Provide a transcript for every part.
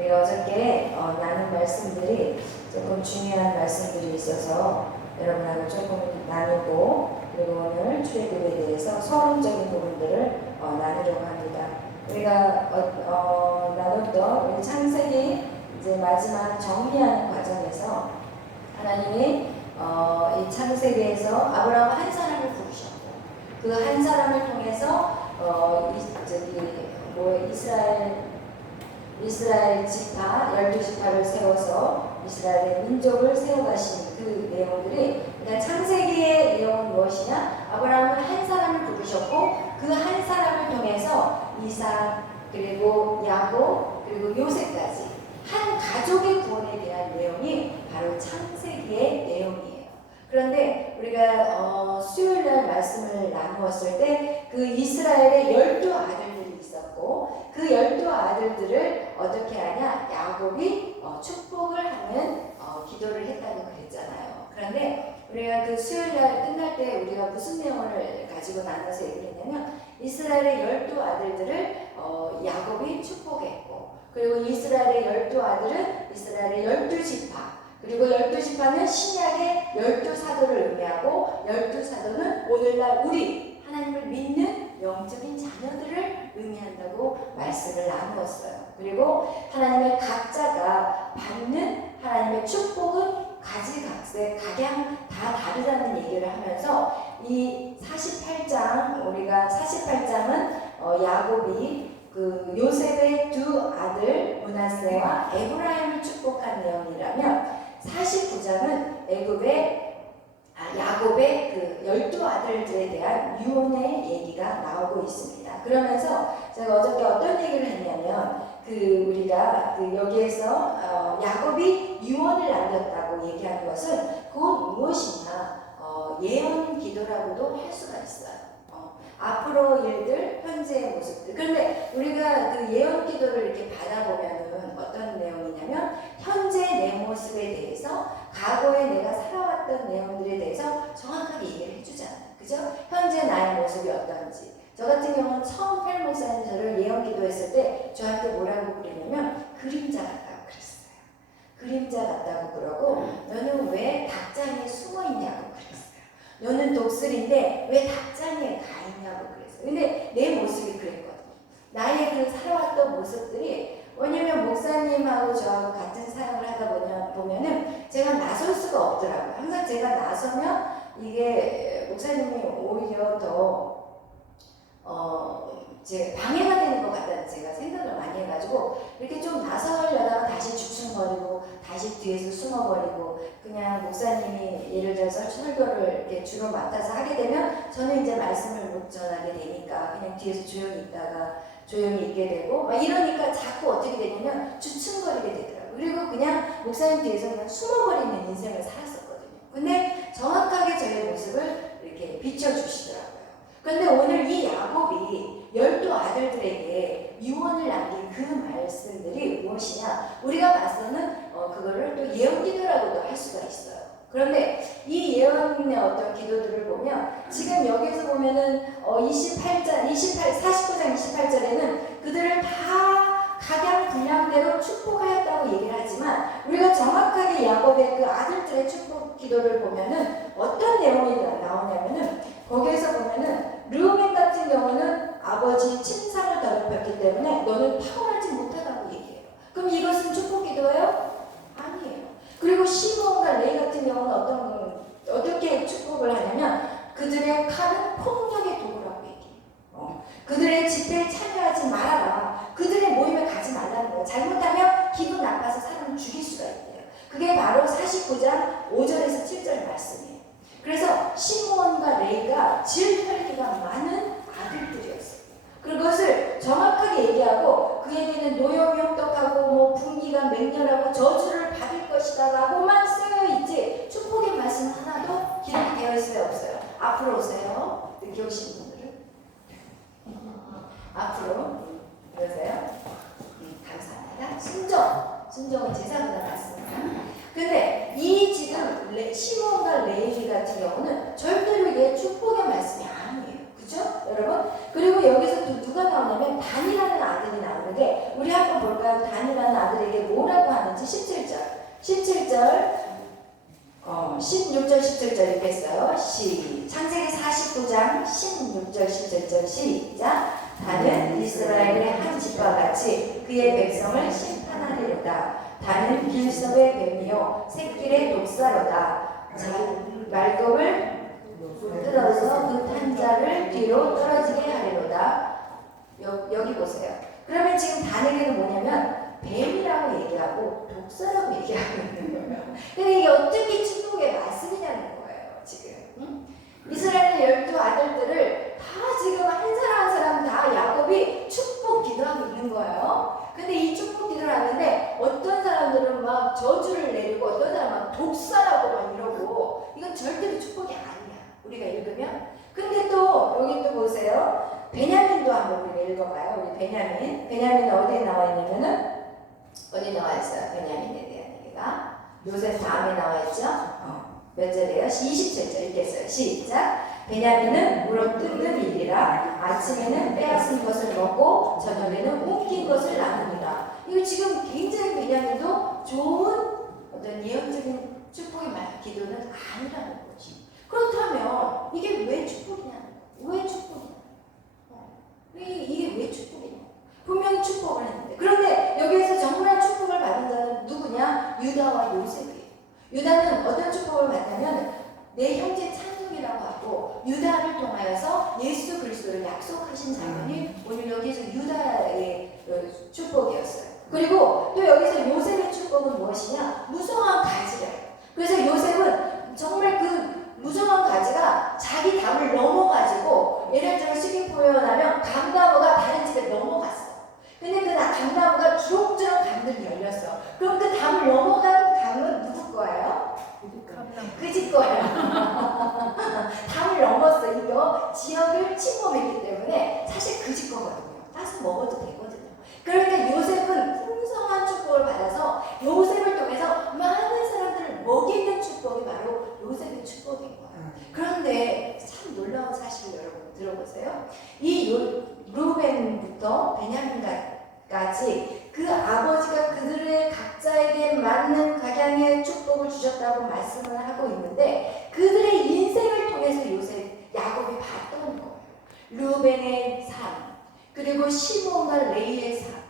우리가 어저께 나눈 말씀들이 조금 중요한 말씀들이 있어서 여러분하고 조금 나누고, 그리고 오늘 출애굽에 대해서 서론적인 부분들을 나누려고 합니다. 우리가 나눴던 우리 창세기 이제 마지막 정리하는 과정에서 하나님이 이 창세기에서 아브라함 한 사람을 부르셨고, 그 한 사람을 통해서 이스라엘 지파 12지파를 세워서 이스라엘의 민족을 세워가신 그 내용들이, 그러니까 창세기의 내용은 무엇이냐? 아브라함은 한 사람을 부르셨고, 그 한 사람을 통해서 이삭, 그리고 야곱, 그리고 요셉까지 한 가족의 구원에 대한 내용이 바로 창세기의 내용이에요. 그런데 우리가 수요일날 말씀을 나누었을 때 그 이스라엘의 12아들들이 있었고, 그 12아들들을 어떻게 하냐? 야곱이 축복을 하는 기도를 했다고 그랬잖아요. 그런데 우리가 그 수요일날 끝날 때 우리가 무슨 내용을 가지고 나눠서 얘기를 했냐면, 이스라엘의 12아들들을 야곱이 축복했고, 그리고 이스라엘의 12아들은 이스라엘의 12지파, 그리고 12지파는 신약의 12사도를 의미하고, 12사도는 오늘날 우리 하나님을 믿는 영적인 자녀들을 의미한다고 말씀을 나누었어요. 그리고 하나님의 각자가 받는 하나님의 축복은 가지각색 각양 다 다르다는 얘기를 하면서, 이 48장, 우리가 48장은 야곱이 그 요셉의 두 아들 므낫세와 에브라임을 축복한 내용이라면, 49장은 야곱의 그 12아들들에 대한 유언의 얘기가 나오고 있습니다. 그러면서 제가 어저께 어떤 얘기를 했냐면, 우리가 여기에서 야곱이 유언을 남겼다고 얘기한 것은 그건 무엇이냐? 예언 기도라고도 할 수가 있어요. 앞으로 일들, 현재의 모습들. 그런데 우리가 그 예언 기도를 이렇게 받아보면은 어떤 내용이냐면, 현재 내 모습에 대해서, 과거에 내가 살아왔던 내용들에 대해서 정확하게 얘기를 해주잖아요. 그죠? 현재 나의 모습이 어떤지. 저 같은 경우는 처음 페르 목사님 저를 예언 기도했을 때 저한테 뭐라고 그랬냐면, 그림자 같다고 그랬어요. 그림자 같다고 그러고, 너는 왜 닭장에 숨어 있냐고 그랬어요. 너는 독수리인데 왜 닭장에 가 있냐고 그랬어요. 근데 내 모습이 그랬거든요. 나의 그 살아왔던 모습들이, 왜냐면 목사님하고 저하고 같은 사역을 하다 보면은 제가 나설 수가 없더라고요. 항상 제가 나서면 이게 목사님이 오히려 더 제 방해가 되는 것 같다는 제가 생각을 많이 해가지고, 이렇게 좀 나서려다가 다시 주춤거리고 다시 뒤에서 숨어버리고, 그냥 목사님이 예를 들어서 설교를 이렇게 주로 맡아서 하게 되면 저는 이제 말씀을 못 전하게 되니까 그냥 뒤에서 조용히 있다가 조용히 있게 되고 막 이러니까 자꾸 어떻게 되냐면 주춤거리게 되더라고요. 그리고 그냥 목사님 뒤에서 그냥 숨어버리는 인생을 살았었거든요. 근데 정확하게 저의 모습을 이렇게 비춰주시더라고요. 그런데 오늘 이 야곱이 12아들들에게 유언을 남긴 그 말씀들이 무엇이냐? 우리가 봐서는 그거를 또 예언 기도라고도 할 수가 있어요. 그런데 이 예언의 어떤 기도들을 보면, 지금 여기서 보면은 49장 28절에는 그들을 다 각양 분량대로 축복하였다고 얘기를 하지만, 우리가 정확하게 야곱의 그 아들들의 축복 기도를 보면은 어떤 내용이 나오냐면은, 거기에서 보면은 르우벤 같은 경우는 아버지 침상을 더럽혔기 때문에 너는 파혼하지 못하다고 얘기해요. 그럼 이것은 축복 기도예요? 아니에요. 그리고 시므온과 레위 같은 경우는 어떻게 축복을 하냐면, 그들의 칼은 폭력의 도구라고 얘기해요. 그들의 집회에 참여하지 말아라. 그들의 모임에 가지 말라는 거예요. 잘못하면 기분 나빠서 사람을 죽일 수가 있대요. 그게 바로 49장 5절에서 7절 말씀이에요. 그래서 시므온과 레위가 지을 혈기가 많은 아들들이었어요. 그것을 정확하게 얘기하고, 그에게는 노염이 혹독하고 분기가 맹렬하고 저주를 받을 것이다 라고만 쓰여있지 축복의 말씀 하나도 기록이 되어 있어요, 없어요? 앞으로 오세요. 늦게 오신 분들은 앞으로 그러세요. 감사합니다. 순종은 제사보다 낫습니다. 근데 이 지금 시므온과 레위 같은 경우는 절대로 얘 축복의 말씀이 아니에요. 그죠? 여러분? 그리고 여기서 또 누가 나오냐면 단이라는 아들이 나오는데 우리 한번 볼까요? 단이라는 아들에게 뭐라고 하는지 17절 16절 17절 읽겠어요. 창세기 49장 16절 17절 시작. 단은 이스라엘의 한 집과 같이 그의 백성을 심판하리로다. 단은 길섭의 뱀이요 새길의 독사로다. 말굽을 붙들어서 그 탄자를 뒤로 떨어지게 하리로다. 여기 보세요. 그러면 지금 단에게는 뭐냐면 뱀이라고 얘기하고 독사라고 얘기하고 있는 거예요. 근데 이게 어떻게 축복의 말씀이냐는 거예요. 지금 이스라엘 12아들들을 다 지금 한 사람 한 사람 다 야곱이 축복 기도하고 있는 거예요. 근데 이 축복 기도를 하는데 어떤 사람들은 막 저주를 내리고 어떤 사람은 막 독사라고 막 이러고 이건 절대로 축복이 아니야. 우리가 읽으면. 근데 또 여기 또 보세요. 베냐민도 한번 우리가 읽어봐요. 우리 베냐민은 어디에 나와 있냐면은 어디 나와 있어요? 베냐민에 대한 얘기가 요셉 다음에 나와 있죠? 몇 절이에요? 27절 읽겠어요. 시작. 베냐민은 물어뜯는 일이라 아침에는 빼앗은 것을 먹고 저녁에는 움킨 것을 나누니라. 이거 지금 굉장히 베냐민도 좋은 어떤 예언적인 축복의 기도는 아니라는 거지. 그렇다면 이게 왜 축복이냐는 거예요. 왜 축복이냐? 이게 왜 축복이냐? 분명히 축복을 했는데. 그런데 여기에서 정말 축복을 받은 자는 누구냐? 유다와 요셉이에요. 유다는 어떤 축복을 받냐면 내 형제 찬송이라고 하고 유다를 통하여서 예수 그리스도를 약속하신 자분이 오늘 여기서 유다의 축복이었어요. 그리고 또 여기서 요셉의 축복은 무엇이냐? 무성한 가지래요. 그래서 요셉은 정말 그 무성한 가지가 자기 담을 넘어가지고 예를 들어 쉽게 표현하면 감나무가 다른 집에 넘어갔어. 근데 그 감나무가 주렁주렁 담들이 열렸어. 그럼 그 담을 넘어간 담은 누구 거예요? 그 집 거예요. 담을 넘었어. 이거 지역을 침범했기 때문에 사실 그 집 거거든요. 따서 먹어도 되거든요. 그러니까 요셉은 풍성한 축복을 받아서 요셉을 통해서 많은 사람들을 먹이는 축복이 바로 요셉의 축복인 거예요. 그런데 참 놀라운 사실을 여러분 들어보세요. 이 루벤부터 베냐민까지 그 아버지가 그들의 각자에게 맞는 각양의 축복을 주셨다고 말씀을 하고 있는데 그들의 인생을 통해서 야곱이 봤던 거예요. 루벤의 삶, 그리고 시몬과 레이의 삶.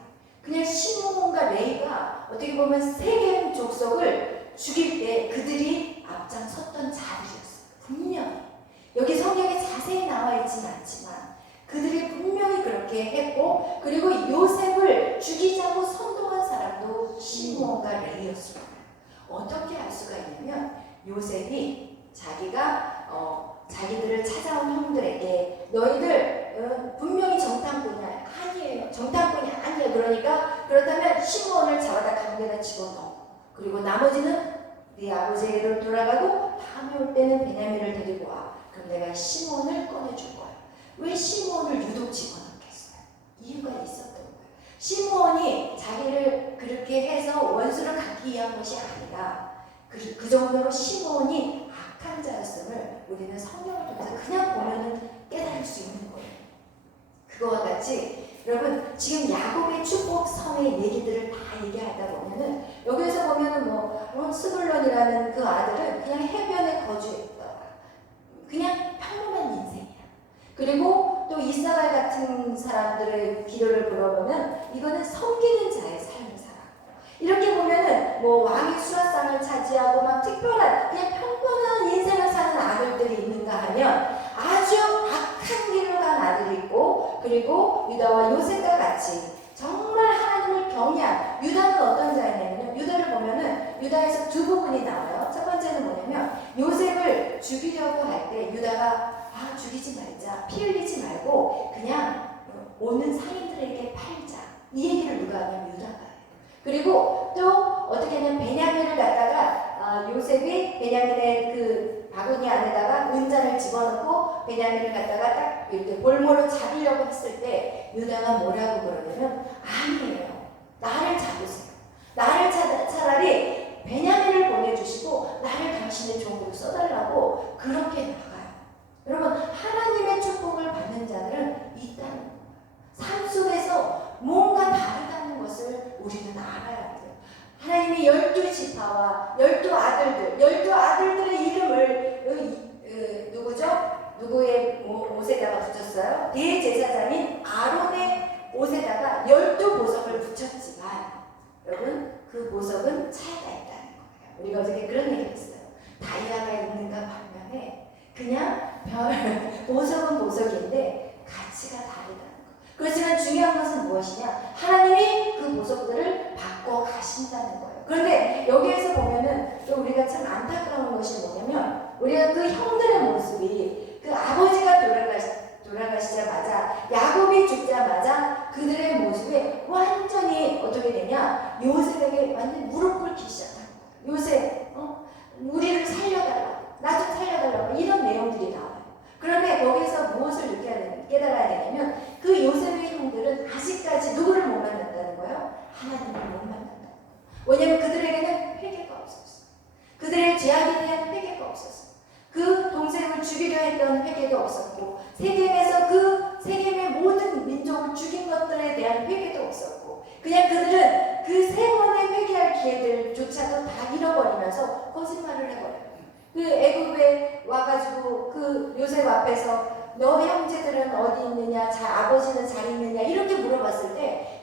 그냥 시몬과 레이가 어떻게 보면 세겜 족속을 죽일 때 그들이 앞장섰던 자들이었어요. 분명히. 여기 성경에 자세히 나와 있지는 않지만 그들이 분명히 그렇게 했고, 그리고 요셉을 죽이자고 선동한 사람도 시몬과 레이였습니다. 어떻게 알 수가 있냐면 요셉이 자기가 자기들을 찾아온 형들에게 너희들 분명히 정탐꾼이 아니에요. 정탐꾼이 아니에요. 그러니까 그렇다면 시몬을 잡아다 감옥에다 집어넣어. 그리고 나머지는 네 아버지에게로 돌아가고 다음에 올 때는 베냐민을 데리고 와. 그럼 내가 시몬을 꺼내줄 거야. 왜 시몬을 유독 집어넣겠어요? 이유가 있었던 거예요. 시몬이 자기를 그렇게 해서 원수를 갖기 위한 것이 아니라 그 정도로 시몬이 악한 자였음을 우리는 성경을 통해서 그냥 보면은 깨달을 수 있는 거예요. 그거와 같이 여러분 지금 야곱의 축복성의 얘기들을 다 얘기하다 보면은 여기에서 보면은 스불론이라는 그 아들은 그냥 해변에 거주했다가 그냥 평범한 인생이야. 그리고 또 이사갈 같은 사람들의 기도를 물어보면 이거는 섬기는 자의 삶을 살았고, 이렇게 보면은 왕의 수라상을 차지하고 막 특별한 그냥 평범한 인생을 사는 아들들이 있는가 하면 아주 악한 길을 간 아들이 있고, 그리고 유다와 요셉과 같이 정말 하나님을 경외한 유다는 어떤 자였냐면, 유다를 보면은 유다에서 두 부분이 나와요. 첫 번째는 뭐냐면 요셉을 죽이려고 할 때 유다가 죽이지 말자, 피 흘리지 말고 그냥 오는 상인들에게 팔자, 이 얘기를 누가 하냐면 유다가 해요. 그리고 또 어떻게 하냐면 베냐민을 갖다가 요셉이 베냐민의 그 바구니 안에다가 은잔을 집어넣고 베냐민을 갖다가 딱 이렇게 볼모로 잡으려고 했을 때 유다가 뭐라고 그러냐면 아니에요. 나를 잡으세요. 나를 차라리 베냐민을 보내주시고 나를 당신의 종으로 써달라고 그렇게 나가요. 여러분 하나님의 축복을 받는 자들은 있다는 거예요. 삶 속에서 뭔가 알아야 돼요. 하나님의 12지파와 12아들들의 이름을 누구죠? 누구의 옷에다가 붙였어요? 대제사장인 아론의 옷에다가 12보석을 붙였지만 여러분 그 보석은 차이가 있다는 거예요. 우리가 어저께 그런 얘기를 했어요. 다이아가 있는가 반면에 그냥 보석은 보석인데 가치가 다르다는 거. 그렇지만 중요한 것은 무엇이냐? 하나님이 그 보석들을 바꿔 가신다는 거예요. 그런데 여기에서 보면은 또 우리가 참 안타까운 것이 뭐냐면 우리가 그 형들의 모습이 그 아버지가 돌아가시자마자 야곱이 죽자마자 그들의 모습이 완전히 어떻게 되냐? 요셉에게 완전히 무릎 꿇기 시작하는 거예요. 요셉, 우리를 살려달라, 나 좀 살려달라고 이런 내용들이 나와요. 그런데 거기서 무엇을 깨달아야 되냐면 그 요셉의 형들은 아직까지 누구를 못 만난다는 거예요? 하나님을 못 만난다는 거예요. 왜냐하면 그들에게는 회개가 없었어요. 그들의 죄악에 대한 회개가 없었어요. 그 동생을 죽이려 했던 회개도 없었고 세겜에서 그 세겜의 모든 민족을 죽인 것들에 대한 회개도 없었고 그냥 그들은 그 세 번의 회개할 기회들조차도 다 잃어버리면서 거짓말을 해버려요. 그 애굽에 와가지고 그 요셉 앞에서 너 형제들은 어디 있느냐, 아버지는 잘 있느냐 이렇게 물어봤을 때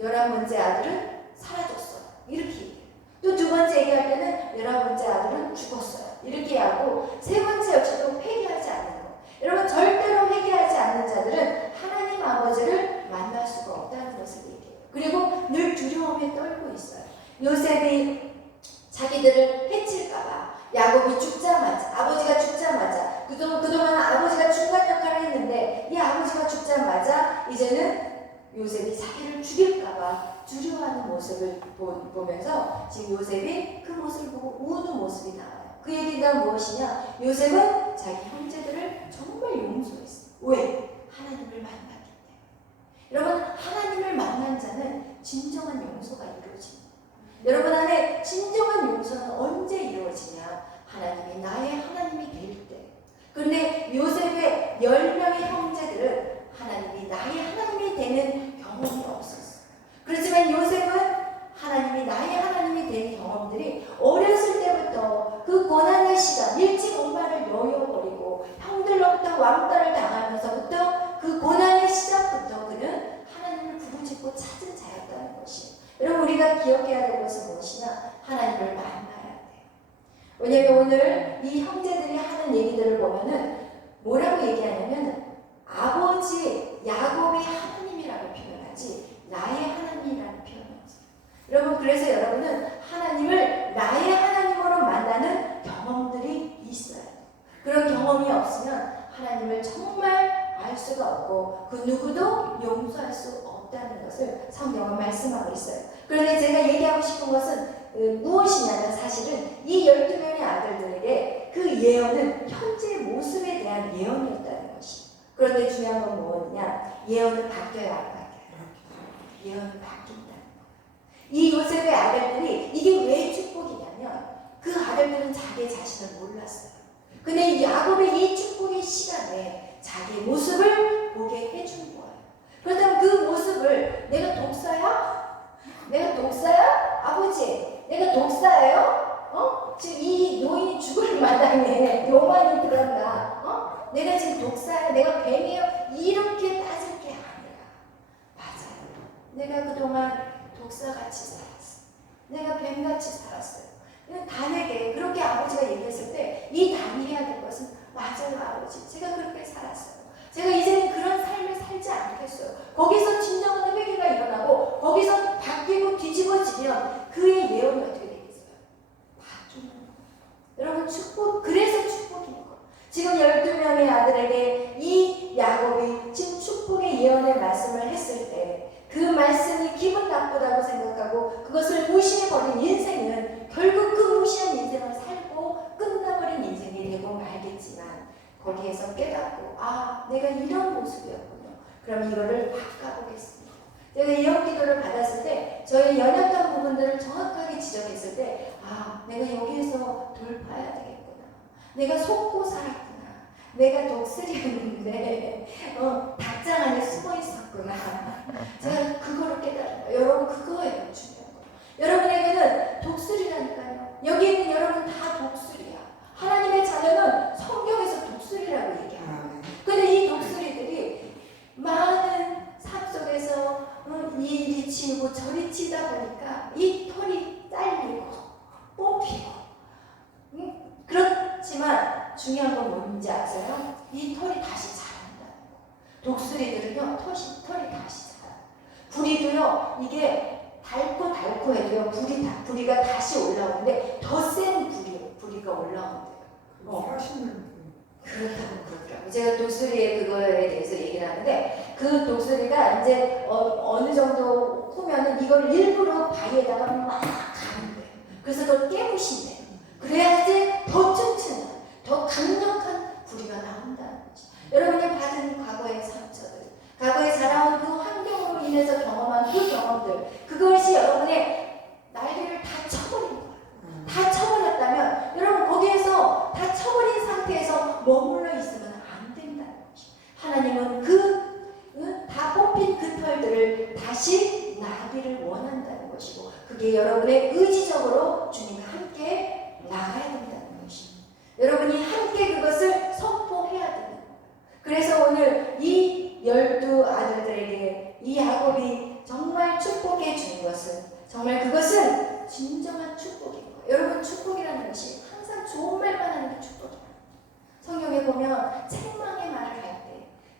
11번째 아들은 사라졌어 이렇게 얘기해요. 또 2번째 얘기할 때는 11번째 아들은 죽었어요 이렇게 하고 3번째 역시도 회개하지 않는 거. 여러분 절대로 회개하지 않는 자들은 하나님 아버지를 만날 수가 없다는 것을 얘기해요. 그리고 늘 두려움에 떨고 있어요. 요셉이 자기들을 해칠까봐 야곱이 죽자마자 아버지가 죽자마자 그동안 아버지가 중간 역할을 했는데 이 아버지가 죽자마자 이제는 요셉이 자기를 죽일까봐 두려워하는 모습을 보면서 지금 요셉이 그 모습을 보고 우는 모습이 나와요. 그 얘기가 무엇이냐? 요셉은 자기 형제들을 정말 용서했어요. 왜? 하나님을 만났기 때문에. 여러분 하나님을 만난 자는 진정한 용서가 이루어집니다. 여러분 안에 진정한 용서는 언제 이루어지냐? 하나님이 나의 하나님이 될 때. 그런데 요셉의 10명의 형제들은 하나님이 나의 하나님이 되는 경험이 없었어요. 그렇지만 요셉은 하나님이 나의 하나님이 된 경험들이 어렸을 때부터 그 고난의 시간, 일찍 엄마를 여여버리고 형들로부터 왕따를 당하면서부터 그 고난의 시작부터 그는 하나님을 부르짖고 찾은 자였다는 것이에요. 여러분 우리가 기억해야 될 것은 무엇이냐? 하나님을 만나야 돼요. 왜냐하면 오늘 이 형제들이 하는 얘기들을 보면은 뭐라고 얘기하냐면 아버지 야곱의 하나님이라고 표현하지 나의 하나님이라는 표현이 없어요. 여러분 그래서 여러분은 하나님을 나의 하나님으로 만나는 경험들이 있어요. 그런 경험이 없으면 하나님을 정말 알 수가 없고 그 누구도 용서할 수 없다는 것을 성경은 말씀하고 있어요. 그런데 제가 얘기하고 싶은 것은 무엇이냐면 사실은 이 12명의 아들들에게 그 예언은 현재의 모습에 대한 예언이었다는 것이에요. 그런데 중요한 건 뭐냐? 예언은 바뀌어야 안 바뀌어요. 예언은 바뀐다는 거예요. 이 요셉의 아들들이 이게 왜 축복이냐면 그 아들들은 자기 자신을 몰랐어요. 근데 이 야곱의 이 축복의 시간에 자기 모습을 보게 해준 거예요. 그렇다면 그 모습을 내가 독사야? 내가 독사야? 아버지 내가 독사예요? 지금 이 노인이 죽을 마당에 요만이 들었나? 내가 지금 독사야? 내가 뱀이에요? 이렇게 따질 게 아니라 맞아요. 내가 그동안 독사같이 살았어. 내가 뱀같이 살았어요. 단에게 그렇게 아버지가 얘기했을 때 이 단이 해야 될 것은 맞아요 아버지 제가 그렇게 살았어요. 제가 이제는 그런 삶을 살지 않겠어요. 거기서 진정한 회개가 일어나고 거기서 바뀌고 뒤집어지면 그의 예언이 어떻게 되겠어요? 바뀌는 거예요. 여러분 축복 그래서 축복인 거예요. 지금 12명의 아들에게 이 야곱이 지금 축복의 예언의 말씀을 했을 때 그 말씀이 기분 나쁘다고 생각하고 그것을 무시해버린 인생은 결국 그 무시한 인생을 살고 끝나버린 인생이 되고 말겠지만 거기에서 깨닫고 내가 이런 모습이었군요. 그럼 이거를 바꿔보겠습니다. 제가 예언 기도를 받았을 때 저의 연약한 부분들을 정확하게 지적했을 때 내가 여기에서 돌파해야 되겠구나. 내가 속고 살았구나. 내가 독수리였는데 닭장 안에 숨어 있었구나. 제가 그거를 깨달은 거예요. 여러분 그거예요. 중요한 거. 여러분에게는 독수리라니까요. 여기 있는 여러분 다 독수리야. 하나님의 자녀는 성경에서 독수리라고 얘기합니다. 근데 이 독수리들이 많은 삶 속에서 이리 치고 저리 치다 보니까 이 털이 잘리고 뽑히고 그렇지만 중요한 건 뭔지 아세요? 이 털이 다시 자란다는 거. 독수리들은요 털이 다시 자라요. 부리도요 이게 닳고 해도요 부리가 다시 올라오는데 더 센 부리가 올라온대요. 그렇다고 그러더라고요. 제가 독수리의 그거에 대해서 얘기를 하는데 그 독수리가 이제 어느 정도 크면은 이걸 일부러 바위에다가 막 가는데요. 그래서 그걸 깨부신대요. 그래야지 더 튼튼한, 더 강력한 부리가 나온다는 거죠. 여러분이 받은 과거의 상처들, 과거에 자라온 그 환경으로 인해서 경험한 그 경험들, 그것이 여러분의 날개를 다 쳐버린 거예요. 다 쳐버렸다면 여러분 거기에서 다 쳐버린 상태에서 머물러 있으면 안 된다는 거죠. 하나님은 다 뽑힌 그 털들을 다시 나기를 원한다는 것이고 그게 여러분의 의지적으로 주님과 함께 나가야 된다는 것입니다. 여러분이 함께 그것을 선포해야 됩니다. 그래서 오늘 이 12아들들에게 이 야곱이 정말 축복해 주는 것은 정말 그것은 진정한 축복인 거예요. 여러분 축복이라는 것이 항상 좋은 말만 하는 게 축복이에요. 성경에 보면 책망의 말을 할 때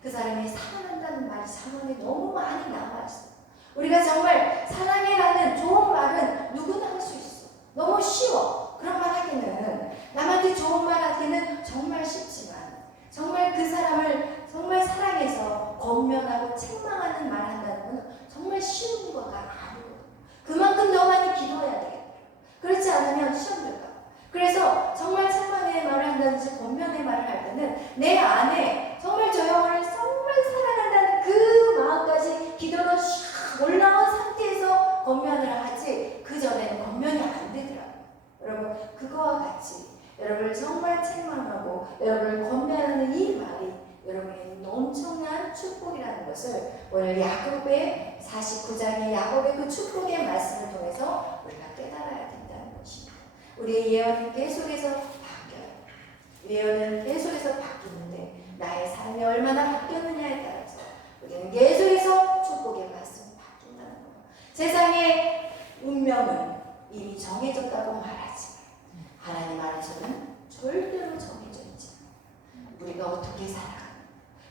그 사람이 사랑한다는 말이 성경에 너무 많이 나와 있어요. 우리가 정말 사랑해라는 좋은 말은 누구나 할 수 있어. 너무 쉬워. 그런 말 하기는 남한테 좋은 말 하기는 정말 쉽지만 정말 그 사람을 정말 사랑해서 권면하고 책망하는 말 한다는 건 정말 쉬운 거가 아니거든요. 그만큼 더 많이 기도해야 되겠다. 그렇지 않으면 시험 들까. 그래서 정말 책망의 말을 한다든지 권면의 말을 할 때는 내 안에 정말 저 영혼을 정말 사랑한다는 그 마음까지 기도로 샥 올라온 상태에서 권면을 하지 그 전에는 권면이 안 되더라고요. 여러분 그거와 같이 여러분을 정말 책망하고 여러분을 권면하는 이 말이 여러분의 엄청난 축복이라는 것을 오늘 야곱의 49장의 야곱의 그 축복의 말씀을 통해서 우리가 깨달아야 된다는 것입니다. 우리의 예언은 계속해서 바뀌어요. 예언은 계속해서 바뀌는데 나의 삶이 얼마나 바뀌었느냐에 따라서 우리는 계속해서 축복의 말씀이 바뀐다는 거예요. 세상의 운명은 이미 정해졌다고 말하지만 하나님 안에서는 절대로 정해져 있지 않아요. 우리가 어떻게 살아가는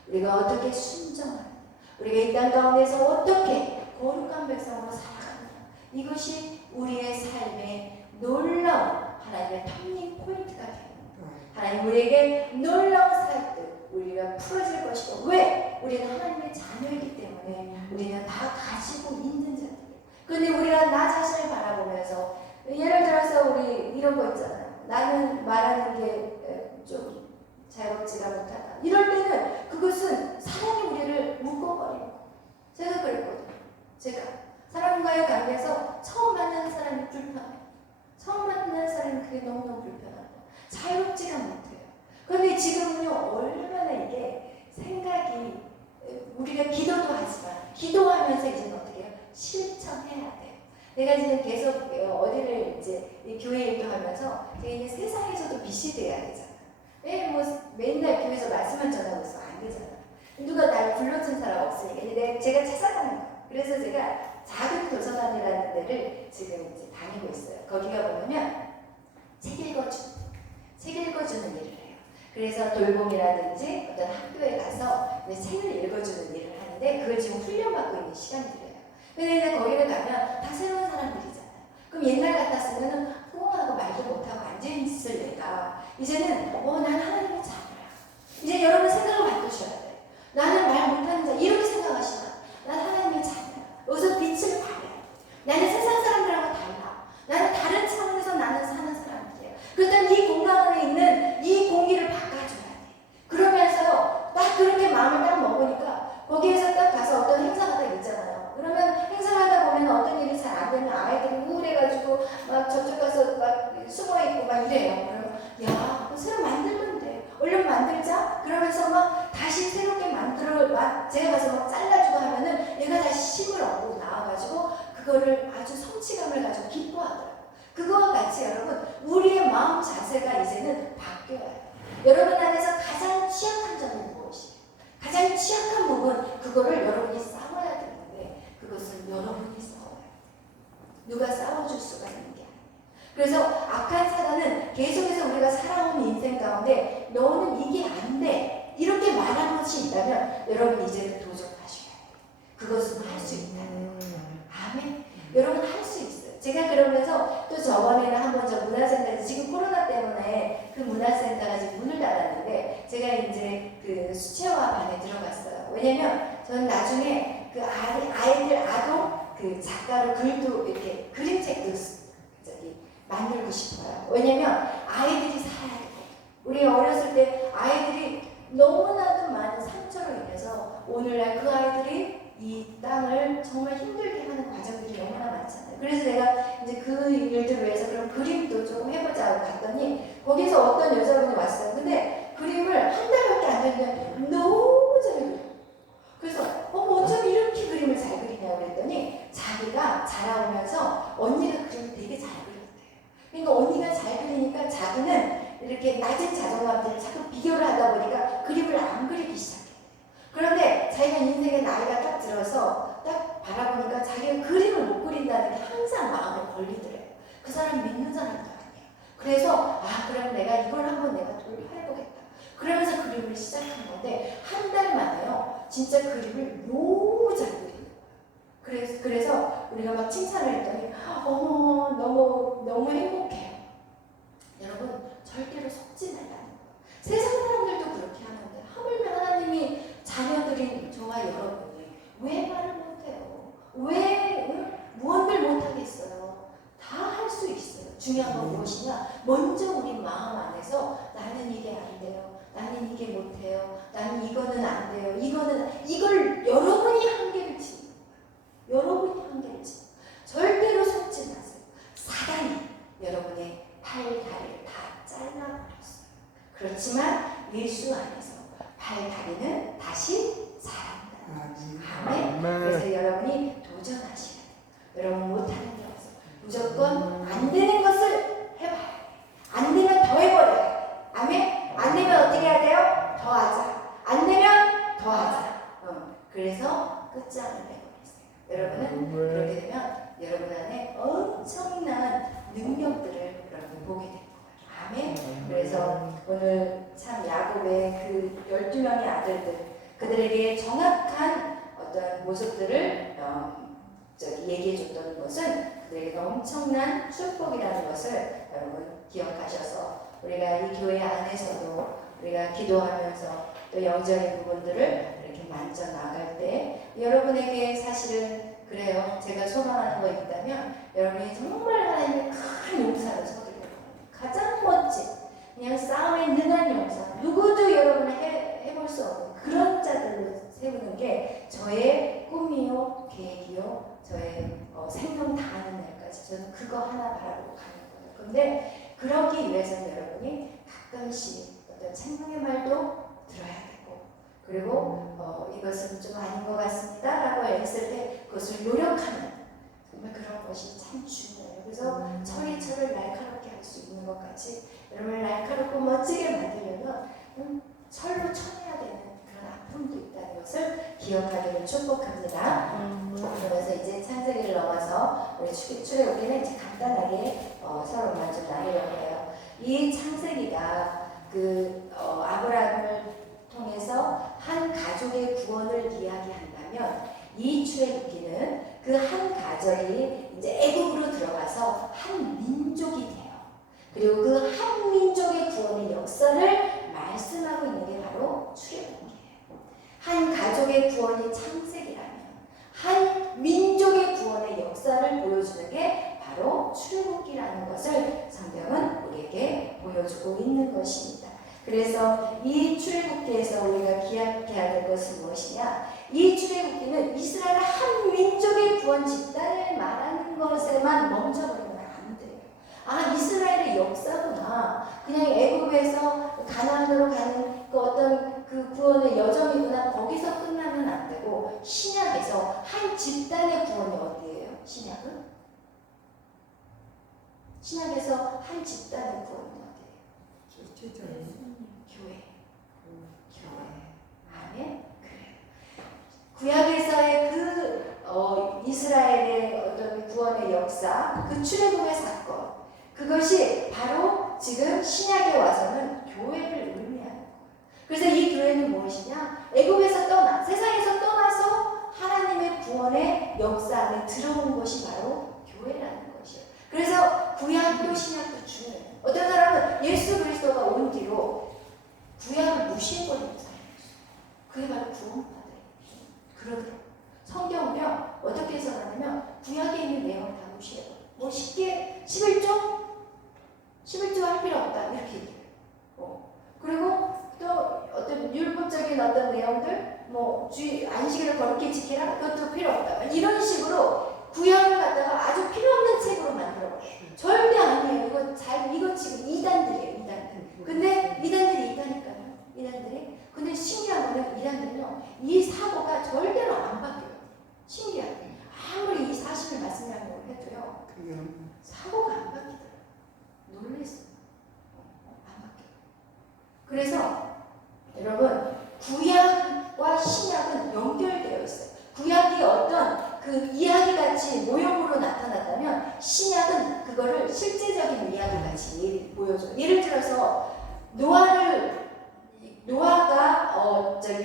우리가 어떻게 순정하는 우리가 이 땅 가운데서 어떻게 거룩한 백성으로 살아가느냐 이것이 우리의 삶의 놀라운 하나님의 터닝 포인트가 되는 거예요. 하나님 우리에게 놀라운 사역들 우리가 풀어질 것이고 왜? 우리는 하나님의 자녀이기 때문에 우리는 다 가지고 있는 자들이에요. 그런데 우리가 나 자신을 바라보면서 예를 들어서 우리 이런 거 있잖아요. 나는 말하는 게 좀 자유롭지가 못하다. 이럴 때는 그것은 사랑이 우리를 묶어버리는 거예요. 제가 그랬거든요. 제가 사람과의 관계에서 처음 만나는 사람이 불편해요. 처음 만나는 사람이 그게 너무너무 불편하고 자유롭지가 못해요. 그런데 지금은요 얼마나 이게 생각이 우리가 기도도 하지만 기도하면서 이제는 어떻게 해요? 실천해야 돼요. 내가 지금 계속 어디를 이제 교회 일도 하면서 제가 이제 세상에서도 빛이 돼야 되잖아. 왜 뭐 맨날 교회에서 말씀만 전하고 있으면 안 되잖아. 누가 날 불러준 사람 없으니까 근데 제가 찾아가는 거예요. 그래서 제가 작은 도서관이라는 데를 지금 이제 다니고 있어요. 거기가 뭐냐면 책 읽어주는 일을 해요. 그래서 돌봄이라든지 어떤 학교에 가서 책을 읽어주는 일을 하는데 그걸 지금 훈련받고 있는 시간들이에요. 근데 거기를 가면 다 새로운 사람들이잖아요. 그럼 옛날 같았으면 꽁하고 말도 못하고 앉아있을 내가 이제는 난 하나님의 자녀야. 이제 여러분 생각을 바꾸셔야 돼요. 나는 말 못하는 자 이렇게 생각하시나? 난 하나님의 자녀야. 여기서 빛을 발해. 나는 세상 사람들하고 달라. 나는 다른 차원에서 나는 사는 사람이에요. 그렇다면 이 공간 안에 있는 이 공기를 바꿔줘야 돼. 그러면서요 딱 그렇게 마음을 딱 먹으니까 거기에서 딱 가서 어떤 행사가 딱 있잖아요. 그러면 행사를 하다 보면 어떤 일이 성취감을 가지고 기뻐하더라고요. 그거와 같이 여러분 우리의 마음 자세가 이제는 바뀌어야 해요. 여러분 안에서 가장 취약한 점이 무엇이에요? 가장 취약한 부분 그거를 여러분이 싸워야 되는데 그것은 여러분이 싸워요. 누가 싸워줄 수가 있는 게 아니에요. 그래서 악한 사단은 계속해서 우리가 살아온 인생 가운데 너는 이게 안 돼 이렇게 말한 것이 있다면 여러분 이제는 도전하셔야 돼요. 그것은 할 수 있다는 거예요. 아멘. 여러분 할 수 있어요. 제가 그러면서 또 저번에는 한번 저 문화센터 지금 코로나 때문에 그 문화센터가 지금 문을 닫았는데 제가 이제 그 수채화 반에 들어갔어요. 왜냐면 저는 나중에 그 아이들 아동 그 작가로 글도 이렇게 그림책도 저기 만들고 싶어요. 왜냐면 아이들이 살아야 돼요. 우리 어렸을 때 아이들이 너무나도 많은 상처로 인해서 오늘날 그 아이들이 이 땅을 정말 힘들게 하는 과정들이 너무나 많잖아요. 그래서 제가 이제 그 일들을 위해서 그런 그림도 좀 해보자고 갔더니 거기서 어떤 여자분이 왔어요. 근데 그림을 한 달밖에 안 됐는데 너무 잘 그려요. 그래서 어쩜 이렇게 그림을 잘 그리냐고 그랬더니 자기가 자라오면서 언니가 그림을 되게 잘 그렸대요. 그러니까 언니가 잘 그리니까 자기는 이렇게 낮은 자존감들을 자꾸 비교를 하다 보니까 그림을 안 그리기 시작해요. 그런데 자기가 인생의 나이가 딱 들어서 딱 바라보니까 자기가 그림을 못 그린다는 게 항상 마음에 걸리더래요. 그 사람 믿는 사람도 아니에요. 그래서 그럼 내가 이걸 한번 내가 돌파해보겠다. 그러면서 그림을 시작한 건데 한 달 만에요. 진짜 그림을 너무 잘 그리는 거예요. 그래서 우리가 막 칭찬을 했더니 어머 너무 행복해요. 여러분 절대로 속지 말라는 거예요. 세상 사람들도 그렇게 하는데 하물며 하나님이 자녀들인 저와 여러분이 왜 말을 못해요? 왜 무언들 못하겠어요? 다 할 수 있어요. 중요한 건 무엇이냐? 먼저 우리 마음 안에서 나는 이게 안 돼요. 나는 이게 못해요. 나는 이거는 안 돼요. 이걸 여러분이 한계를 치는 거예요. 여러분이 한계를 치는 거예요. 절대로 속지 마세요. 사단이 여러분의 팔, 다리를 다 잘라버렸어요. 그렇지만 예수 안에서 팔, 다리는 다시 살아난다. 아멘. 그래서 여러분이 도전하셔야 돼요. 여러분 못하는 게 없어요. 무조건 안 되는 것을 해봐야 돼요. 안 되면 더 해버려야 돼요. 아멘. 안 되면 어떻게 해야 돼요? 더 하자. 안 되면 더 하자. 그래서 끝장을 내버렸어요. 여러분은 그렇게 되면 여러분 안에 엄청난 능력들을 여러분 보게 될 거예요. 아멘. 그래서 오늘 참 야곱의 그 12명의 아들들 그들에게 정확한 어떤 모습들을 얘기해 줬던 것은 그들에게 엄청난 축복이라는 것을 여러분 기억하셔서 우리가 이 교회 안에서도 우리가 기도하면서 또 영적인 부분들을 이렇게 만져 나갈 때 여러분에게 사실은 그래요. 제가 소망하는 거 있다면 여러분이 정말 하나님의 큰 용사로 서기를 가장 멋진 그냥 싸움에 능한 용사 누구도 여러분을 해볼 수 없는 그런 자들로 세우는 게 저의 꿈이요 계획이요 저의 생명 다하는 날까지 저는 그거 하나 바라보고 가는 거예요. 그런데 그러기 위해서는 여러분이 가끔씩 어떤 생명의 말도 들어야 되고 그리고 이것은 좀 아닌 것 같습니다 라고 했을 때 그것을 노력하는 정말 그런 것이 참 중요해요. 그래서 철이 날카롭게 할 수 있는 것 같이 여러분을 날카롭고 멋지게 만들려면 철로 쳐내야 되는 그런 아픔도 있다는 것을 기억하기를 축복합니다. 그래서 이제 창세기를 넘어서 우리 출애굽기는 이제 간단하게 서로만 좀 나누려고 해요. 이 창세기가 아브라함을 통해서 한 가족의 구원을 이야기한다면 이 출애굽기는 그 한 가족이 이제 애굽으로 들어가서 한 민족이 돼요. 그리고 그 한 민족의 구원의 역사를 말씀하고 있는 게 바로 출애굽기예요. 한 가족의 구원이 창세기라면 한 민족의 구원의 역사를 보여주는 게 바로 출애굽기라는 것을 성경은 우리에게 보여주고 있는 것입니다. 그래서 이 출애굽기에서 우리가 기억해야 될 것은 무엇이냐? 이 출애굽기는 이스라엘 한 민족의 구원 집단을 말하는 것에만 멈춰버리면 안 돼요. 이스라엘의 역사구나. 그냥 애굽에서 가나안으로 가는 그 어떤 그 구원의 여정이구나. 거기서 끝나면 안 되고 신약에서 한 집단의 구원이 어디예요? 신약은? 신약에서 한 집단의 구원은 어디예요? 교회. 아멘. 구약에서의 이스라엘의 어떤 구원의 역사, 그 출애굽의 사건, 그것이 바로 지금 신약에 와서는 교회를 의미하는 거예요. 그래서 이 교회는 무엇이냐? 애굽에서 세상에서 떠나서 하나님의 구원의 역사 안에 들어온 것이 바로 교회라는 것이에요. 그래서 구약도 신약도 중요해요. 어떤 사람은 예수 그리스도가 온 뒤로 구약을 무시해버리는 사람이 있어요. 그게 바로 구원받아요. 그러더라고요. 성경은요, 어떻게 해석하냐면 구약에 있는 내용을 다 무시해요. 뭐 쉽게 11조 할 필요 없다 이렇게 얘기해요. 그리고 또 어떤 율법적인 어떤 내용들, 뭐 안식일을 거룩히 지키라 그것도 필요 없다 이런 식으로 구약을 갖다가 아주 필요 없는 책으로 만들어버려요. 절대 아니에요. 이거 지금 이단들이에요. 이단들. 근데 이단들이 있다니까요. 이단들이. 근데 신기한 거는 이단들은요, 이 사고가 절대로 안 바뀌어요. 신기하게. 아무리 이 사실을 말씀하려고 해도요, 사고가 안 바뀌더라고요. 놀랬어요. 안 바뀌어요. 그래서 여러분, 구약과 신약은 연결되어 있어요. 구약이 어떤 그 이야기같이 모형으로 나타났다면 신약은 그거를 실제적인 이야기같이 보여줘요. 예를 들어서 노아가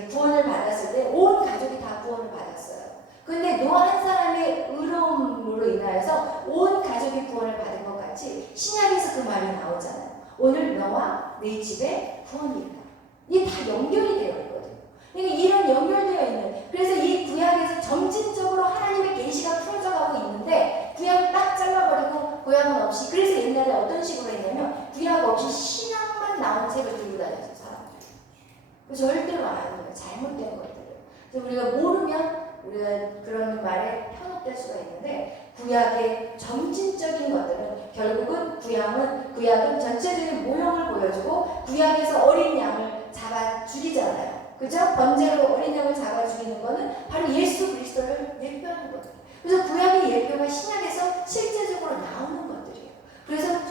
구원을 받았을 때 온 가족이 다 구원을 받았어요. 근데 노아 한 사람의 의로움으로 인하여서 온 가족이 구원을 받은 것 같이 신약에서 그 말이 나오잖아요. 오늘 너와 네 집에 구원이 있다. 이게 다 연결이 되어 있거든요. 그러니까 이런 연결되어 있는, 그래서 이 구약에서 점진적으로 하나님의 계시가 풀어져가고 있는데 구약을 딱 잘라버리고 구약은 없이, 그래서 옛날에 어떤 식으로 했냐면 구약 없이 신약만 나온 책을 들고 다녔어요, 사람들. 그래서 절대로 아니에요. 잘못된 것들을. 그래서 우리가 모르면 우리가 그런 말에 현혹될 수가 있는데, 구약의 점진적인 것들은 결국은 구약은 전체적인 모형을 보여주고 구약에서 어린 양을 잡아 죽이잖아요. 그죠? 번제로 어린 양을 잡아 죽이는 거는 바로 예수 그리스도를 예표하는 거거든요. 그래서 구약의 예표가 신약에서 실제적으로 나오는 것들이에요. 그래서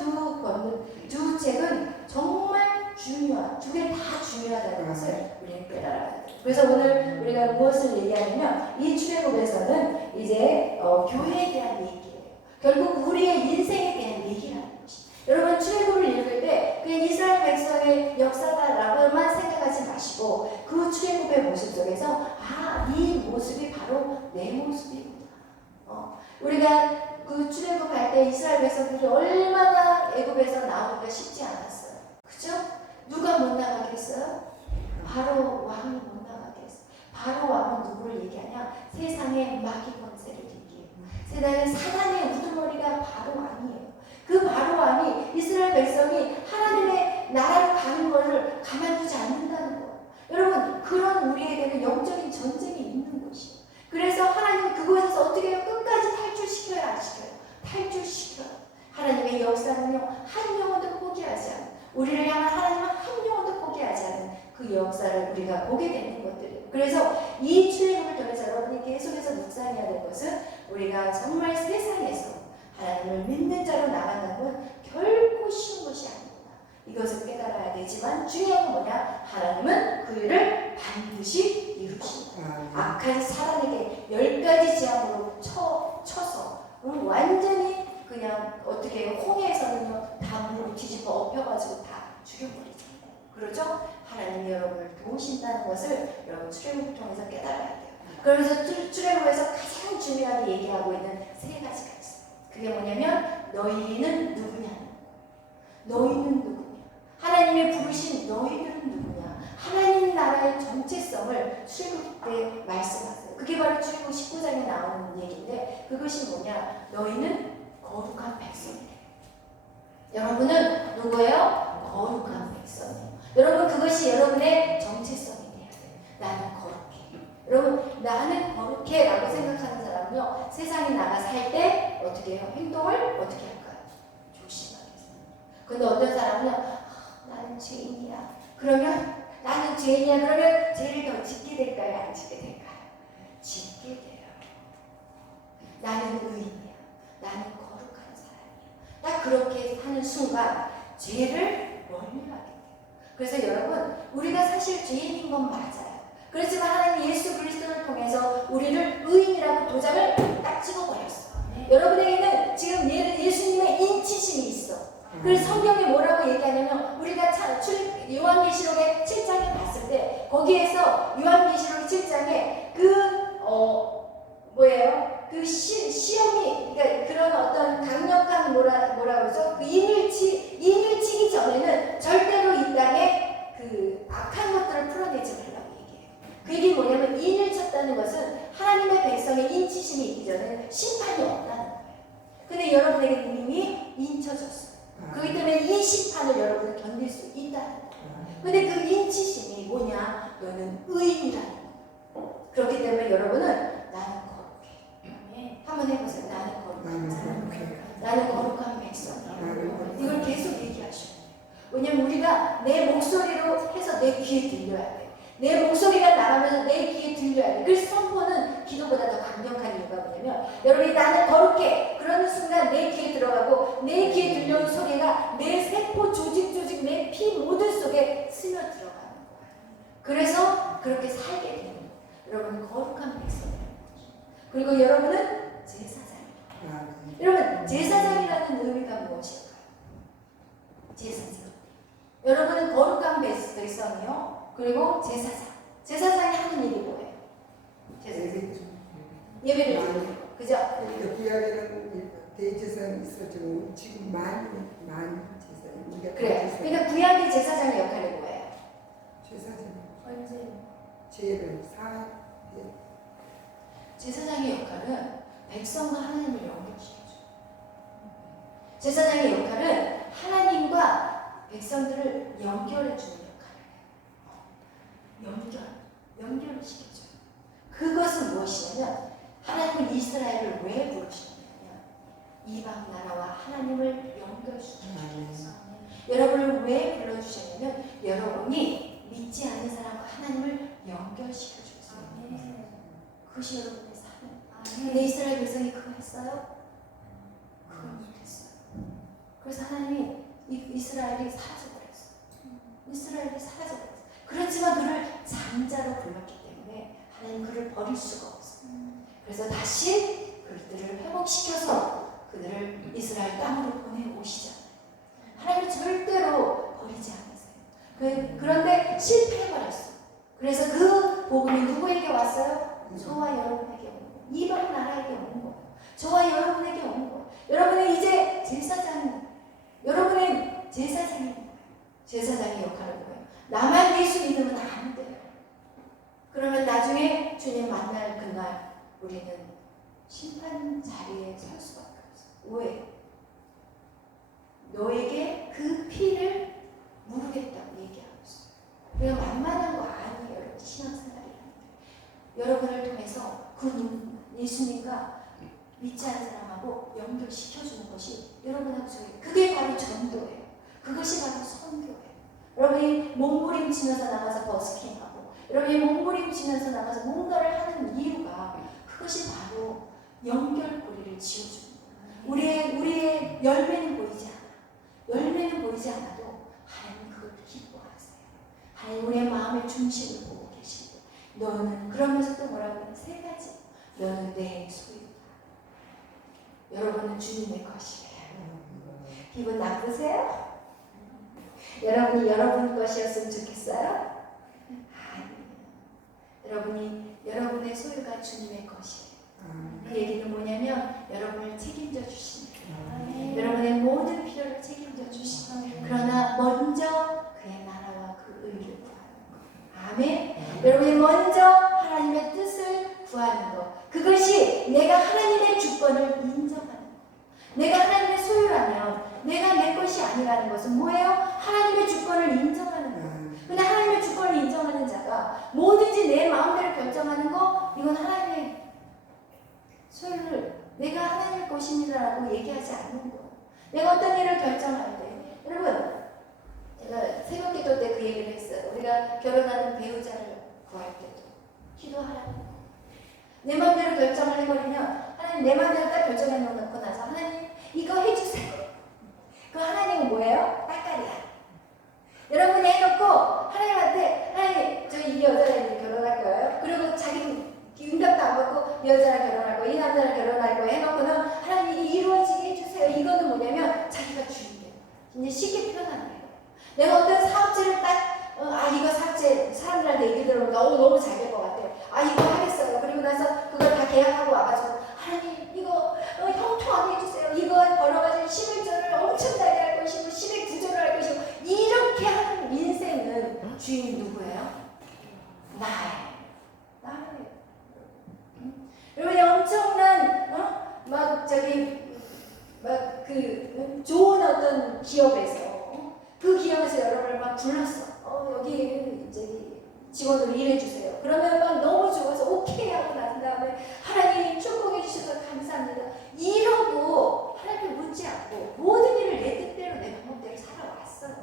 두 책은 정말 중요한, 두 개 다 중요하다는 것을 우리는 깨달아야 돼요. 그래서 오늘 우리가 무엇을 얘기하냐면 이 출애굽에서는 이제 교회에 대한 얘기예요. 결국 우리의 인생에 대한 얘기라는 것이. 여러분, 출애굽을 읽을 때 그냥 이스라엘 백성의 역사다라고만 생각하지 마시고 그 출애굽의 모습 속에서 이 모습이 바로 내 모습이구나. 우리가 그 출애굽할 때 이스라엘 백성들이 얼마나 애굽에서 나오기가 쉽지 않았어요. 그죠? 누가 못 나가게 했어요? 바로 왕이 못 나가게 했어요. 바로 왕은 누구를 얘기하냐? 세상의 마귀 권세를 얘기해요. 세상의 사단의 우두머리가 바로 왕이에요. 그 바로 왕이 이스라엘 백성이 하나님의 나라로 가는 것을 가만두지 않는다는 거예요. 여러분, 그런 우리에게는 영적인 전쟁이 있는 곳이에요. 그래서 하나님은 그곳에서 어떻게 해요? 끝까지 탈출시켜요, 안 시켜요? 탈출시켜요. 하나님의 역사는요, 한 영혼도 포기하지 않아요. 우리를 향한 하나님은 한 영혼도 포기하지 않은 그 역사를 우리가 보게 되는 것들이에요. 그래서 이 출애굽을 통해서 여러분이 계속해서 묵상해야 될 것은 우리가 정말 세상에서 하나님을 믿는 자로 나간다는 건 결코 쉬운 것이 아니구나. 이것을 깨달아야 되지만 중요한 건 뭐냐? 하나님은 그 일을 반드시 이루신다. 악한 사단에게 10가지 재앙으로 쳐서 완전히 그냥 어떻게 홍해에서는요 다 물을 뒤집어 엎혀가지고 다 죽여버리잖아요. 그러죠? 하나님이 여러분을 도우신다는 것을 여러분 출애굽을 통해서 깨달아야 돼요. 그래서 출애굽에서 가장 중요하게 얘기하고 있는 3가지가 있어요. 그게 뭐냐면 너희는 누구냐? 너희는 누구냐? 하나님이 부르신 너희들은 누구냐? 하나님 나라의 정체성을 출애굽 때 말씀하세요. 그게 바로 출애굽 19장에 나오는 얘기인데 그것이 뭐냐? 너희는 거룩한 백성이에요. 여러분은 누구예요? 거룩한 백성이에요. 여러분, 그것이 여러분의 정체성이 돼야 돼요. 나는 거룩해. 여러분, 나는 거룩해 라고 생각하는 사람은요, 세상에 나가 살 때 어떻게 해요? 행동을 어떻게 할까요? 조심하게 해요. 근데 어떤 사람은요, 나는 죄인이야. 그러면 나는 죄인이야. 그러면 죄를 더 짓게 될까요? 안 짓게 될까요? 짓게 돼요. 나는 의인이야. 나는 거룩한 사람이야. 나 그렇게 하는 순간 죄를 멀리 하게 돼요. 그래서 여러분, 우리가 사실 죄인인 건 맞아요. 그렇지만 하나님 예수 그리스도를 통해서 우리를 의인이라고 도장을 딱 찍어버렸어. 여러분에게는 지금 예수님의 인치심이 있어. 그래서 성경에 뭐라고 얘기하냐면, 우리가 요한계시록의 7장에 봤을 때, 거기에서 요한계시록 7장에 시험이, 그러니까 그런 어떤 강력한 뭐라 그러죠? 그 인을 치기 전에는 절대로 이 땅에 그 악한 것들을 풀어내지 말라고 얘기해요. 그 얘기 뭐냐면, 인을 쳤다는 것은 하나님의 백성의 인치심이 있기 전에 심판이 없다는 거예요. 근데 여러분에게 이미 인쳐졌어요. 그렇기 때문에 이 심판을 여러분은 견딜 수 있다는 거예요. 근데 그 인치심이 뭐냐? 너는 의인이라는 거예요. 그렇기 때문에 여러분은 나는 거룩해. 한번 해보세요. 나는 거룩해. 나는 거룩한 백성이야. 이걸 계속 얘기하셔야 돼요. 왜냐면 우리가 내 목소리로 해서 내 귀에 들려야 돼. 내 목소리가 나가면서 내 귀에 들려야 돼. 그래서 선포는 기도보다 더 강력한 이유가 뭐냐면, 여러분이 나는 거룩해. 그러는 순간 내 귀에 들어가고, 내 귀에 들려오는 소리가 내 세포 조직, 내 피 모든 속에 스며 들어가는 거야. 그래서 그렇게 살게 되는 거예요. 여러분은 거룩한 백성이라는 거죠. 그리고 여러분은 제사장이에요. 여러분, 제사장이라는 의미가 무엇일까요? 제사장. 여러분은 거룩한 백성이요. 그리고 제사장. 제사장이 하는 일이 뭐예요? 예배를 드리는 거. 그죠? 구약에는 대제사장이 있었지만 지금 많이 제사장. 그래. 그러니까 구약의 제사장의 역할이 뭐예요? 제사장. 언제? 죄를 사해. 제사장의 역할은 백성과 하나님을 연결시켜줘. 제사장의 역할은 하나님과 백성들을 연결해주는 연결을 시켜줘요. 그것은 무엇이냐면, 하나님은 이스라엘을 왜 부르셨냐면, 이방 나라와 하나님을 연결시켜주기 위해서. 여러분을 왜 불러주셨냐면, 여러분이 믿지 않는 사람과 하나님을 연결시켜주기 위해서. 그것이 여러분의 삶. 근데 이스라엘 백성이 그거 했어요? 그걸 못했어요. 그래서 하나님이 이스라엘이 사라져버렸어요. 이스라엘이 사라져버렸어요. 그렇지만 그를 장자로 불렀기 때문에 하나님 그를 버릴 수가 없어요. 그래서 다시 그들을 회복시켜서 그들을 이스라엘 땅으로 보내오시잖아요. 하나님은 절대로 버리지 않으세요. 그런데 실패해버렸어요. 그래서 그 복음이 누구에게 왔어요? 저와 여러분에게 온 거예요. 이방 나라에게 온 거예요. 저와 여러분에게 온 거예요. 여러분은 이제 여러분의 제사장인 거예요. 제사장의 역할은 뭐예요? 나만 예수 믿으면 안 돼요. 그러면 나중에 주님 만날 그날 우리는 심판 자리에 설 수밖에 없어요. 왜? 너에게 그 피를 물으겠다고 얘기하고 있어요. 우리가 만만한 거 아니에요. 여러분, 신앙생활이라는 게. 여러분을 통해서 그 예수님과 믿지 않는 사람하고 연결시켜주는 것이 여러분하고 저희, 그게 바로 전도예요. 그것이 바로 선교예요. 여러분이 몸부림치면서 나가서 버스킹하고, 여러분이 몸부림치면서 나가서 뭔가를 하는 이유가 그것이 바로 연결고리를 지어주는 거예요. 우리의 열매는 보이지 않아. 열매는 보이지 않아도 하나님 그걸 기뻐하세요. 하나님 우리의 마음의 중심을 보고 계시고, 너는 그러면서 또 뭐라고 해요? 세 가지. 너는 내 소유다. 여러분은 주님의 것이에요. 기분 나쁘세요? 여러분이 여러분 것이었으면 좋겠어요? 아니에요. 여러분이 여러분의 소유가 주님의 것이에요. 그 얘기는 뭐냐면 여러분을 책임져 주시는 거예요. 여러분의 모든 필요를 책임져 주시는 거예요. 그러나 먼저 그의 나라와 그 의를 구하는 거예요. 아멘. 여러분이 먼저 하나님의 뜻을 구하는 것, 그것이 내가 하나님의 주권을 인정하는 거예요. 내가 하나님의 소유라면 내가 내 것이 아니라는 것은 뭐예요? 하나님의 주권을 인정하는 거예요. 근데 하나님의 주권을 인정하는 자가 뭐든지 내 마음대로 결정하는 거, 이건 하나님의 소유를 내가 하나님의 것입니다라고 얘기하지 않는 거예요. 내가 어떤 일을 결정할 때, 여러분, 제가 새벽기도 때 그 얘기를 했어요. 우리가 결혼하는 배우자를 구할 때도 기도하라는 거예요. 내 마음대로 결정을 해버리면, 하나님 내 마음대로 딱 결정해 놓고 나서 하나님 이거 해주세요. 그 좋은 어떤 기업에서 그 기업에서 여러분을 막 불렀어. 여기 이제 직원으로 일해주세요. 그러면 막 너무 좋아서 오케이 하고 난 다음에 하나님 축복해 주셔서 감사합니다. 이러고 하나님을 묻지 않고 모든 일을 내 뜻대로 내 방법대로 살아왔어요.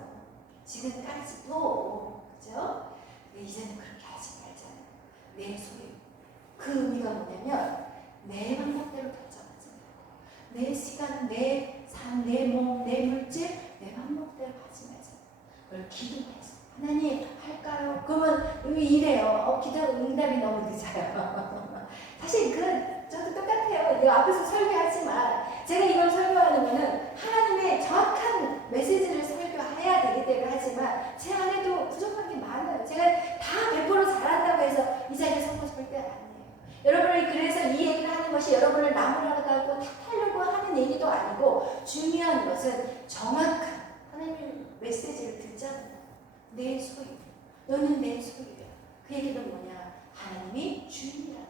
지금까지도. 그죠? 이제는 그렇게 하지 말잖아요. 내 소유. 그 의미가 뭐냐면 내 방법대로 결정하지 말고 내 시간, 내 삶, 내 몸, 내 물질 내 방법대로 하지 말자. 그걸 기도해서 하나님 할까요? 그러면 이래요. 기도 응답이 너무 늦어요. 사실 저도 똑같아요. 이거 앞에서 설교하지만 제가 이걸 설교하는 거는 하나님의 정확한 메시지를 설교해야 되기 때문에 하지만 제 안에도 부족한 게 많아요. 제가 다 100% 잘한다고 해서 이 자리에 서고 싶을 때 아니에요. 여러분을 그래서 이 얘기를 하는 것이 여러분을 나무라고 탓하려고 하는 얘기도 아니고 중요한 것은 정확한 하나님의 메시지를 듣자는 내 소유. 너는 내 소유야. 그 얘기는 뭐냐? 하나님이 주인이라.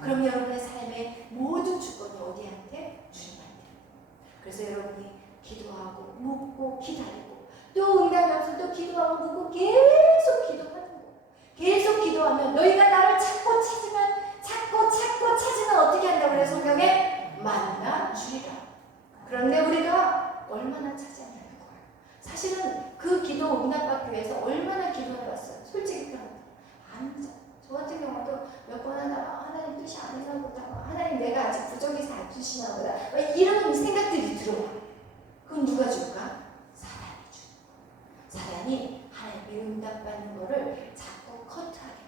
그럼 여러분의 삶의 모든 주권이 어디한테? 주님한테. 그래서 여러분이 기도하고 묻고 기다리고 또 응답이 없어 또 기도하고 묻고 계속 기도하는 거. 계속 기도하면 너희가 나를 찾고 찾으면 어떻게 한다고 그래 성경에? 만나 주리라. 그런데 우리가 얼마나 찾았냐는 거예요. 사실은 그 기도 응답받기 위해서 얼마나 기도해봤어요. 솔직히 그런데 안 저 같은 경우도 몇 번 하다가 하나님 뜻이 아니나 보다 하나님 내가 아직 부족해서 안 주시나 보다 이런 생각들이 들어와. 그럼 누가 줄까? 사단이 주는 거야. 사단이 하나님의 응답받는 거를 자꾸 커트하게.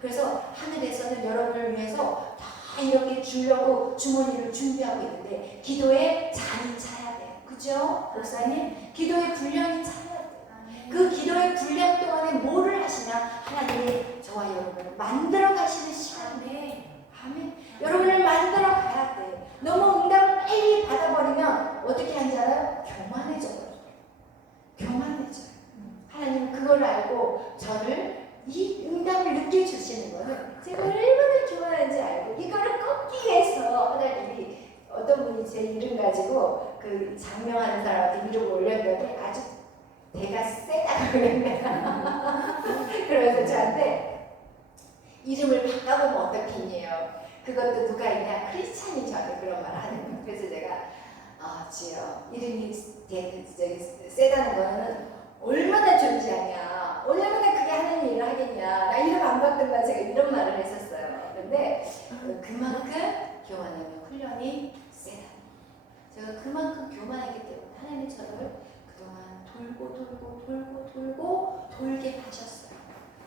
그래서 하늘에서는 여러분을 위해서 다 이렇게 주려고 주머니를 준비하고 있는데 기도에 잔이 차야 돼요. 그죠? 목사님? 기도의 분량이 차야 돼요. 그 기도의 분량 동안에 뭐를 하시냐? 하나님이 저와 여러분을 만들어 가시는 시간에 아멘. 여러분을 만들어 가야 돼. 너무 응답을 빨리 받아버리면 어떻게 하는지 알아요? 교만해져요. 교만해져요. 하나님은 그걸 알고 저를 이 응답을 느껴주시는 거는 제가 얼마나 교만한지 알고 이거를 꺾기 위해서 하나님이 어떤 분이 제 이름 가지고 그 장명하는 사람한테 이름을 올렸더니 아주 대가 세다고 그랬네요. 그러면서 저한테 이름을 바꿔보면 어떻겠니요? 그것도 누가 있냐? 크리스찬이 저한테 그런 말을 하는 거예요. 그래서 제가 주여 이름이 세다는 거는 얼마나 존재하냐? 얼마나 그게 하나님 일을 하겠냐? 나 이름 안 바꾼다 제가 이런 말을 했었어요. 그런데 그만큼 교만하면 훈련이 세다. 제가 그만큼 교만하기 때문에 하나님이 저를 그동안 돌게 하셨어요.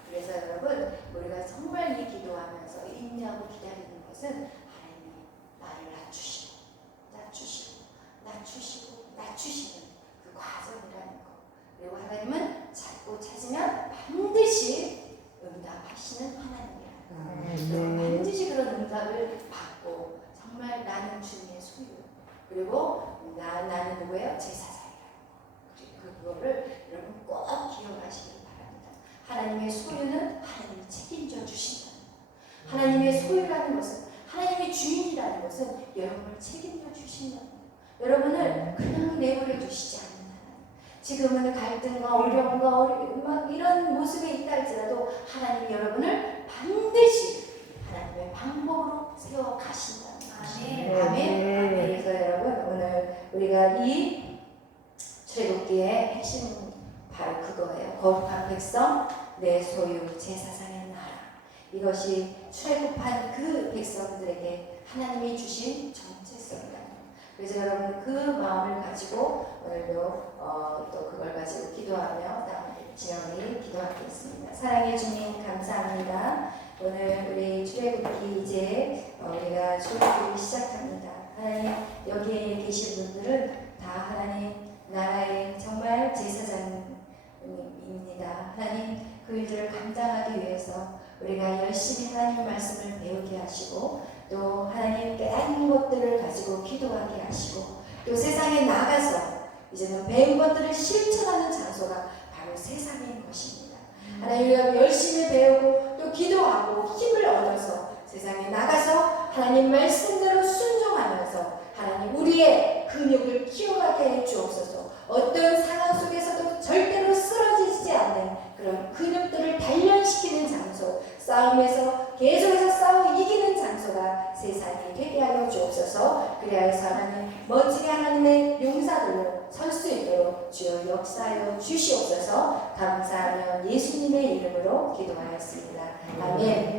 그래서 여러분 우리가 정말 이 기도하면서 인내하고 기다리는 것은 하나님이 나를 낮추시는 그 과정이라는 거. 그리고 하나님은 자꾸 찾으면 반드시 응답하시는 하나님이야. 반드시 그런 응답을 받고 정말 나는 주님의 소유. 그리고 나는 누구예요? 제사장이라는 거. 그거를 여러분 꼭 기억하시길 바랍니다. 하나님의 소유는 하나님이 책임져 주신다는 거. 하나님의 소유라는 것은 하나님의 주인이라는 것은 여러분을 책임져 주신다는 거. 여러분을 그냥 내버려 두시지 않는다. 지금은 갈등과 어려움과 막 이런 모습에 있다 할지라도 하나님이 여러분을 반드시 하나님의 방법으로 세워 가신다. 아멘. 그래서 여러분 오늘 우리가 이 출애굽기의 핵심 바로 그거예요. 거룩한 백성, 내 소유, 제사장의 나라. 이것이 출애굽한 그 백성들에게 하나님이 주신 정체성이다. 그래서 여러분 그 마음을 가지고 오늘도 또 그걸 가지고 기도하며 진영이 기도하겠습니다. 사랑해 주님 감사합니다. 오늘 우리 출애굽기 이제 우리가 출애굽기 시작합니다. 하나님 여기에 계신 분들은 다 하나님 나라의 정말 제사장입니다. 하나님 그 일들을 감당하기 위해서 우리가 열심히 하나님 말씀을 배우게 하시고 또 하나님 깨닫는 것들을 가지고 기도하게 하시고 또 세상에 나가서 이제는 배운 것들을 실천하는 장소가 바로 세상인 것입니다. 하나님 열심히 배우고 또 기도하고 힘을 얻어서 세상에 나가서 하나님 말씀대로 순종하면서 하나님 우리의 근육을 키워가게 해 주옵소서. 어떤 상황 속에서도 절대로 쓰러지지 않는 그런 근육들을 단련시키는 장소, 싸움에서 계속해서 싸워 이기는 장소가 세상이 되게 하여 주옵소서. 그리하여서 하나님 멋지게 하나님의 용사들로 설 수 있도록 주여 역사하여 주시옵소서. 감사하며 예수님의 이름으로 기도하였습니다. 아멘.